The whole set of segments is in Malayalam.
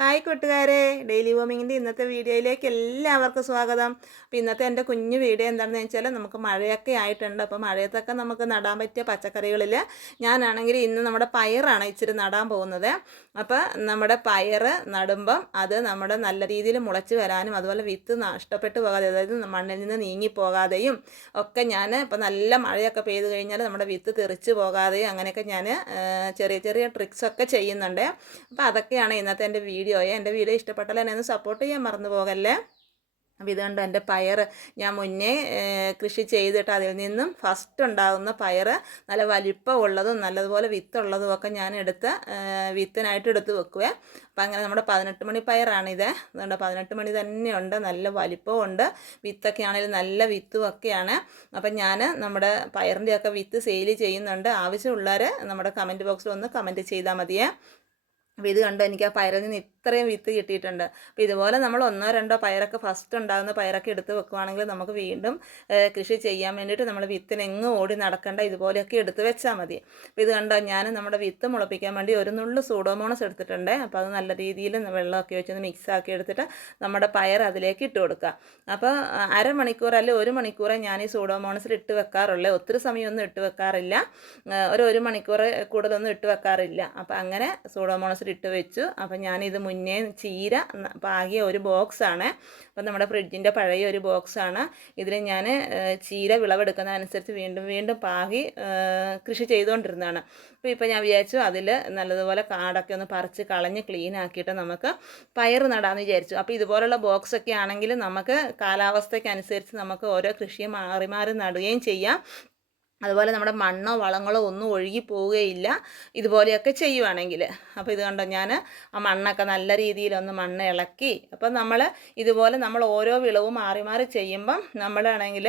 ഹായ് കൂട്ടുകാരെ. ഡെയിലി വോമിങ്ങിന്റെ ഇന്നത്തെ വീഡിയോയിലേക്ക് എല്ലാവർക്കും സ്വാഗതം. അപ്പോൾ ഇന്നത്തെ എന്റെ കുഞ്ഞു വീഡിയോ എന്താണെന്ന് വെച്ചാൽ നമുക്ക് മഴയൊക്കെ ആയിട്ടുണ്ട്. അപ്പോൾ മഴയത്തൊക്കെ നമുക്ക് നടാൻ പറ്റിയ പച്ചക്കറികളിൽ ഞാനാണെങ്കിൽ ഇന്ന് നമ്മുടെ പയറാണ് ഇച്ചിരി നടാൻ പോകുന്നത്. അപ്പോൾ നമ്മുടെ പയർ നടുമ്പം അത് നമ്മുടെ നല്ല രീതിയിൽ മുളച്ച് വരാനും അതുപോലെ വിത്ത് നഷ്ടപ്പെട്ടു പോകാതെ അതായത് മണ്ണിൽ നിന്ന് നീങ്ങിപ്പോകാതെയും ഒക്കെ ഞാൻ ഇപ്പോൾ നല്ല മഴയൊക്കെ പെയ്ത് കഴിഞ്ഞാൽ നമ്മുടെ വിത്ത് തെറിച്ച് പോകാതെയും അങ്ങനെയൊക്കെ ഞാൻ ചെറിയ ചെറിയ ട്രിക്സൊക്കെ ചെയ്യുന്നുണ്ട്. അപ്പോൾ അതൊക്കെയാണ് ഇന്നത്തെ എന്റെ വീഡിയോ വീഡിയോയെ എന്റെ വീഡിയോ ഇഷ്ടപ്പെട്ടാൽ എന്നെ ഒന്ന് സപ്പോർട്ട് ചെയ്യാൻ മറന്നു പോകല്ലേ? അപ്പോൾ ഇതുകൊണ്ട് എന്റെ പയർ ഞാൻ മുന്നേ കൃഷി ചെയ്തിട്ട് അതിൽ നിന്നും ഫസ്റ്റ് ഉണ്ടാകുന്ന പയർ നല്ല വലിപ്പമുള്ളതും നല്ലതുപോലെ വിത്തുള്ളതും ഒക്കെ ഞാൻ എടുത്ത് വിത്തിനായിട്ട് എടുത്ത് വെക്കുക അപ്പം അങ്ങനെ നമ്മുടെ പതിനെട്ട് മണി പയറാണിത് അതുകൊണ്ട് പതിനെട്ട് മണി തന്നെയുണ്ട് നല്ല വലിപ്പമുണ്ട് വിത്തൊക്കെ ആണെങ്കിലും നല്ല വിത്തും ഒക്കെയാണ്. അപ്പം ഞാൻ നമ്മുടെ പയറിന്റെയൊക്കെ വിത്ത് സെയിൽ ചെയ്യുന്നുണ്ട്. ആവശ്യമുള്ളവർ നമ്മുടെ കമന്റ് ബോക്സിൽ ഒന്ന് കമന്റ് ചെയ്താൽ മതിയേ. അപ്പോൾ ഇത് കണ്ടോ എനിക്ക് ആ പയറിൽ നിന്ന് ഇത്രയും വിത്ത് കിട്ടിയിട്ടുണ്ട്. അപ്പോൾ ഇതുപോലെ നമ്മൾ ഒന്നോ രണ്ടോ പയറൊക്കെ ഫസ്റ്റ് ഉണ്ടാകുന്ന പയറൊക്കെ എടുത്ത് വെക്കുവാണെങ്കിൽ നമുക്ക് വീണ്ടും കൃഷി ചെയ്യാൻ വേണ്ടിയിട്ട് നമ്മൾ വിത്തിന് എങ്ങും ഓടി നടക്കേണ്ട ഇതുപോലെയൊക്കെ എടുത്ത് വെച്ചാൽ മതി. അപ്പോൾ ഇത് കണ്ടോ ഞാൻ നമ്മുടെ വിത്ത് മുളപ്പിക്കാൻ വേണ്ടി ഒരു നുള്ളു സൂഡോമോണസ് എടുത്തിട്ടുണ്ട്. അപ്പോൾ അത് നല്ല രീതിയിൽ വെള്ളമൊക്കെ വെച്ചൊന്ന് മിക്സ് ആക്കി എടുത്തിട്ട് നമ്മുടെ പയർ അതിലേക്ക് ഇട്ട് കൊടുക്കുക. അപ്പോൾ അരമണിക്കൂർ അല്ലെങ്കിൽ ഒരു മണിക്കൂറേ ഞാൻ ഈ സൂഡോമോണസിൽ ഇട്ട് വെക്കാറുള്ളൂ. ഒത്തിരി സമയമൊന്നും ഇട്ട് വെക്കാറില്ല. ഒരു ഒരു മണിക്കൂർ കൂടുതലൊന്നും ഇട്ട് വെക്കാറില്ല. അപ്പോൾ അങ്ങനെ സൂഡോമോണസിൽ ഇട്ട് വെച്ചു. അപ്പം ഞാനിത് മുന്നേ ചീര പാകിയ ഒരു ബോക്സാണ്. അപ്പം നമ്മുടെ ഫ്രിഡ്ജിന്റെ പഴയ ഒരു ബോക്സാണ്. ഇതിൽ ഞാൻ ചീര വിളവെടുക്കുന്നതനുസരിച്ച് വീണ്ടും വീണ്ടും പാകി കൃഷി ചെയ്തുകൊണ്ടിരുന്നതാണ് അപ്പോൾ ഇപ്പോൾ ഞാൻ വിചാരിച്ചു അതിൽ നല്ലതുപോലെ കാടൊക്കെ ഒന്ന് പറിച്ച് കളഞ്ഞ് ക്ലീൻ ആക്കിയിട്ട് നമുക്ക് പയർ നടാമെന്ന് വിചാരിച്ചു. അപ്പോൾ ഇതുപോലുള്ള ബോക്സൊക്കെ ആണെങ്കിൽ നമുക്ക് കാലാവസ്ഥയ്ക്കനുസരിച്ച് നമുക്ക് ഓരോ കൃഷിയും മാറി മാറി നടുകയും ചെയ്യാം. അതുപോലെ നമ്മുടെ മണ്ണോ വളങ്ങളോ ഒന്നും ഒഴുകി പോവുകയില്ല. ഇതുപോലെയൊക്കെ ചെയ്യുവാണെങ്കിൽ. അപ്പോൾ ഇത് കണ്ടോ ഞാൻ ആ മണ്ണൊക്കെ നല്ല രീതിയിലൊന്ന് മണ്ണ് ഇളക്കി. അപ്പം നമ്മൾ ഇതുപോലെ നമ്മൾ ഓരോ വിളവും മാറി മാറി ചെയ്യുമ്പം നമ്മളാണെങ്കിൽ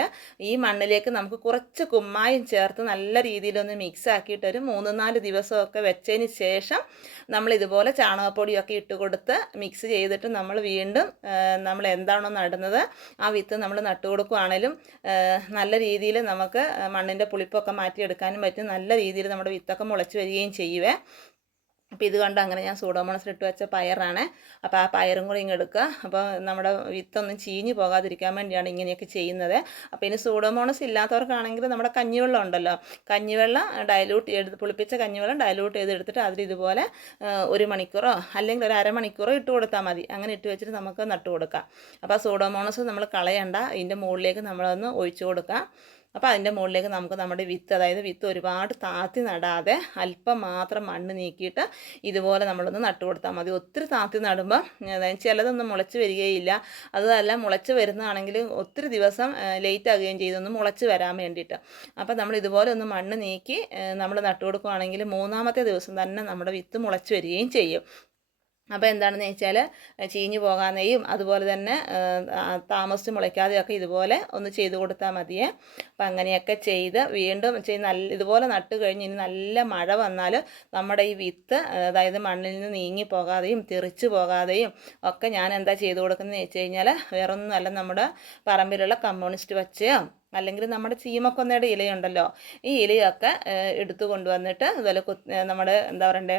ഈ മണ്ണിലേക്ക് നമുക്ക് കുറച്ച് കുമ്മായം ചേർത്ത് നല്ല രീതിയിലൊന്ന് മിക്സ് ആക്കിയിട്ട് ഒരു മൂന്ന് നാല് ദിവസമൊക്കെ വെച്ചതിന് ശേഷം നമ്മൾ ഇതുപോലെ ചാണകപ്പൊടിയൊക്കെ ഇട്ട് കൊടുത്ത് മിക്സ് ചെയ്തിട്ട് നമ്മൾ വീണ്ടും നമ്മൾ എന്താണോ നടുന്നത് ആ വിത്ത് നമ്മൾ നട്ടു കൊടുക്കുകയാണെങ്കിലും നല്ല രീതിയിൽ നമുക്ക് മണ്ണിന്റെ പുളിപ്പൊക്കെ മാറ്റിയെടുക്കാനും പറ്റും. നല്ല രീതിയിൽ നമ്മുടെ വിത്തൊക്കെ മുളച്ച് വരികയും ചെയ്യുവേ. അപ്പോൾ ഇത് അങ്ങനെ ഞാൻ സൂഡോമോണസ് ഇട്ട് വെച്ച പയറാണ്. അപ്പോൾ ആ പയറും കൂടി ഇങ്ങ് എടുക്കുക. അപ്പോൾ നമ്മുടെ വിത്തൊന്നും ചീഞ്ഞ് പോകാതിരിക്കാൻ വേണ്ടിയാണ് ഇങ്ങനെയൊക്കെ ചെയ്യുന്നത്. അപ്പോൾ ഇനി സൂഡോമോണസ് ഇല്ലാത്തവർക്കാണെങ്കിൽ നമ്മുടെ കഞ്ഞിവെള്ളം ഉണ്ടല്ലോ. കഞ്ഞിവെള്ളം ഡയലൂട്ട് ചെയ്ത് പുളിപ്പിച്ച കഞ്ഞിവെള്ളം ഡയലൂട്ട് ചെയ്ത് എടുത്തിട്ട് അതിൽ ഇതുപോലെ ഒരു മണിക്കൂറോ അല്ലെങ്കിൽ ഒരു അരമണിക്കൂറോ ഇട്ട് കൊടുത്താൽ മതി. അങ്ങനെ ഇട്ട് വെച്ചിട്ട് നമുക്ക് നട്ട് കൊടുക്കാം. അപ്പോൾ സൂഡോമോണസ് നമ്മൾ കളയണ്ട. ഇതിന്റെ മുകളിലേക്ക് നമ്മളൊന്ന് ഒഴിച്ചു കൊടുക്കാം. അപ്പോൾ അതിന്റെ മുകളിലേക്ക് നമുക്ക് നമ്മുടെ വിത്ത് അതായത് വിത്ത് ഒരുപാട് താത്തി നടാതെ അല്പം മാത്രം മണ്ണ് നീക്കിയിട്ട് ഇതുപോലെ നമ്മളൊന്ന് നട്ടു കൊടുത്താൽ മതി. ഒത്തിരി താത്തി നടുമ്പോൾ ചിലതൊന്നും മുളച്ച് വരികയില്ല. അതല്ല മുളച്ച് വരുന്നതാണെങ്കിൽ ഒത്തിരി ദിവസം ലേറ്റ് ആകുകയും ചെയ്തൊന്ന് മുളച്ച് വരാൻ വേണ്ടിയിട്ട്. അപ്പോൾ നമ്മൾ ഇതുപോലെ ഒന്ന് മണ്ണ് നീക്കി നമ്മൾ നട്ടു കൊടുക്കുകയാണെങ്കിൽ മൂന്നാമത്തെ ദിവസം തന്നെ നമ്മുടെ വിത്ത് മുളച്ച് വരികയും ചെയ്യും. അപ്പോൾ എന്താണെന്ന് വെച്ചാൽ ചീഞ്ഞു പോകാതെയും അതുപോലെ തന്നെ താമസിച്ച് മുളയ്ക്കാതെയൊക്കെ ഇതുപോലെ ഒന്ന് ചെയ്ത് കൊടുത്താൽ മതിയേ. അപ്പം അങ്ങനെയൊക്കെ ചെയ്ത് വീണ്ടും നല്ല ഇതുപോലെ നട്ട് കഴിഞ്ഞ് ഇനി നല്ല മഴ വന്നാൽ നമ്മുടെ ഈ വിത്ത് അതായത് മണ്ണിൽ നിന്ന് നീങ്ങി പോകാതെയും തെറിച്ച് പോകാതെയും ഒക്കെ ഞാൻ എന്താ ചെയ്ത് കൊടുക്കുന്നതെന്ന് വെച്ച് കഴിഞ്ഞാൽ വേറൊന്നുമല്ല നമ്മുടെ പറമ്പിലുള്ള കമ്മ്യൂണിസ്റ്റ് വച്ചയോ അല്ലെങ്കിൽ നമ്മുടെ ചീമക്കൊന്നയുടെ ഇലയുണ്ടല്ലോ ഈ ഇലയൊക്കെ എടുത്തു കൊണ്ടുവന്നിട്ട് അതുപോലെ നമ്മുടെ എന്താ പറയണ്ടേ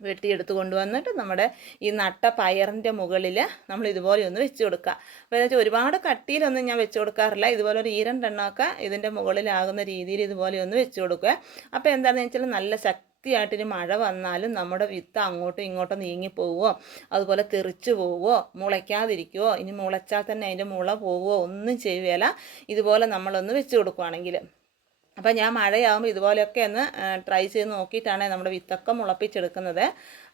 വെട്ടിയെടുത്ത് കൊണ്ടുവന്നിട്ട് നമ്മുടെ ഈ നട്ട പയറിന്റെ മുകളിൽ നമ്മൾ ഇതുപോലെ ഒന്ന് വെച്ച് കൊടുക്കുക. അപ്പോൾ എന്ന് വെച്ചാൽ ഒരുപാട് കട്ടിയിലൊന്നും ഞാൻ വെച്ച് കൊടുക്കാറില്ല. ഇതുപോലെ ഒരു ഈരണ്ടെണ്ണമൊക്കെ ഇതിന്റെ മുകളിലാകുന്ന രീതിയിൽ ഇതുപോലെ ഒന്ന് വെച്ച് കൊടുക്കുക. അപ്പോൾ എന്താണെന്ന് വെച്ചാൽ നല്ല ശക്തിയായിട്ട് ഇനി മഴ വന്നാലും നമ്മുടെ വിത്ത് അങ്ങോട്ടും ഇങ്ങോട്ടും നീങ്ങി പോവുമോ അതുപോലെ തെറിച്ച് പോവുമോ മുളയ്ക്കാതിരിക്കുമോ ഇനി മുളച്ചാൽ തന്നെ അതിന്റെ മുള പോവുമോ ഒന്നും ചെയ്യുകയില്ല ഇതുപോലെ നമ്മളൊന്ന് വെച്ച് കൊടുക്കുകയാണെങ്കിൽ അപ്പോൾ ഞാൻ മഴയാകുമ്പോൾ ഇതുപോലെയൊക്കെ ഒന്ന് ട്രൈ ചെയ്ത് നോക്കിയിട്ടാണ് നമ്മുടെ വിത്തൊക്കെ മുളപ്പിച്ചെടുക്കുന്നത്.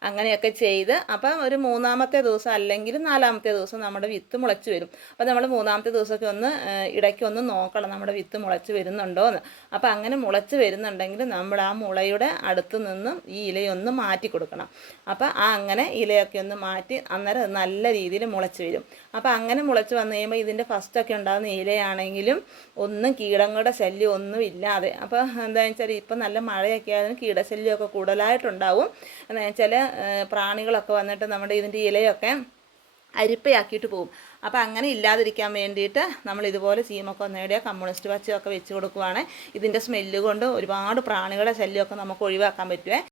അങ്ങനെയൊക്കെ ചെയ്ത് അപ്പം ഒരു മൂന്നാമത്തെ ദിവസം അല്ലെങ്കിൽ നാലാമത്തെ ദിവസം നമ്മുടെ വിത്ത് മുളച്ച് വരും. അപ്പോൾ നമ്മൾ മൂന്നാമത്തെ ദിവസമൊക്കെ ഒന്ന് ഇടയ്ക്ക് ഒന്ന് നോക്കണം നമ്മുടെ വിത്ത് മുളച്ച് വരുന്നുണ്ടോ എന്ന് അപ്പോൾ അങ്ങനെ മുളച്ച് വരുന്നുണ്ടെങ്കിൽ നമ്മൾ ആ മുളയുടെ അടുത്ത് നിന്നും ഈ ഇലയൊന്ന് മാറ്റി കൊടുക്കണം. അപ്പോൾ ആ അങ്ങനെ ഇലയൊക്കെ ഒന്ന് മാറ്റി അന്നേരം നല്ല രീതിയിൽ മുളച്ച് വരും. അപ്പോൾ അങ്ങനെ മുളച്ച് വന്നു കഴിയുമ്പോൾ ഇതിന്റെ ഫസ്റ്റൊക്കെ ഉണ്ടാകുന്ന ഇലയാണെങ്കിലും ഒന്നും കീടങ്ങളുടെ ശല്യം ഒന്നും ഇല്ലാതെ അപ്പോൾ എന്താണെന്ന് വെച്ചാൽ ഇപ്പം നല്ല മഴയൊക്കെ ആയതിന് കീടശല്യമൊക്കെ കൂടുതലായിട്ടുണ്ടാവും. എന്താണെന്ന് വെച്ചാൽ പ്രാണികളൊക്കെ വന്നിട്ട് നമ്മുടെ ഇതിന്റെ ഇലയൊക്കെ അരിപ്പയാക്കിയിട്ട് പോകും അപ്പോൾ അങ്ങനെ ഇല്ലാതിരിക്കാൻ വേണ്ടിയിട്ട് നമ്മൾ ഇതുപോലെ ചീമക്കൊന്നയുടെയോ കമ്മ്യൂണിസ്റ്റ് പച്ചയൊക്കെ വെച്ച് കൊടുക്കുവാണെങ്കിൽ ഇതിന്റെ സ്മെല്ല് കൊണ്ട് ഒരുപാട് പ്രാണികളുടെ ശല്യമൊക്കെ നമുക്ക് ഒഴിവാക്കാൻ പറ്റുമേ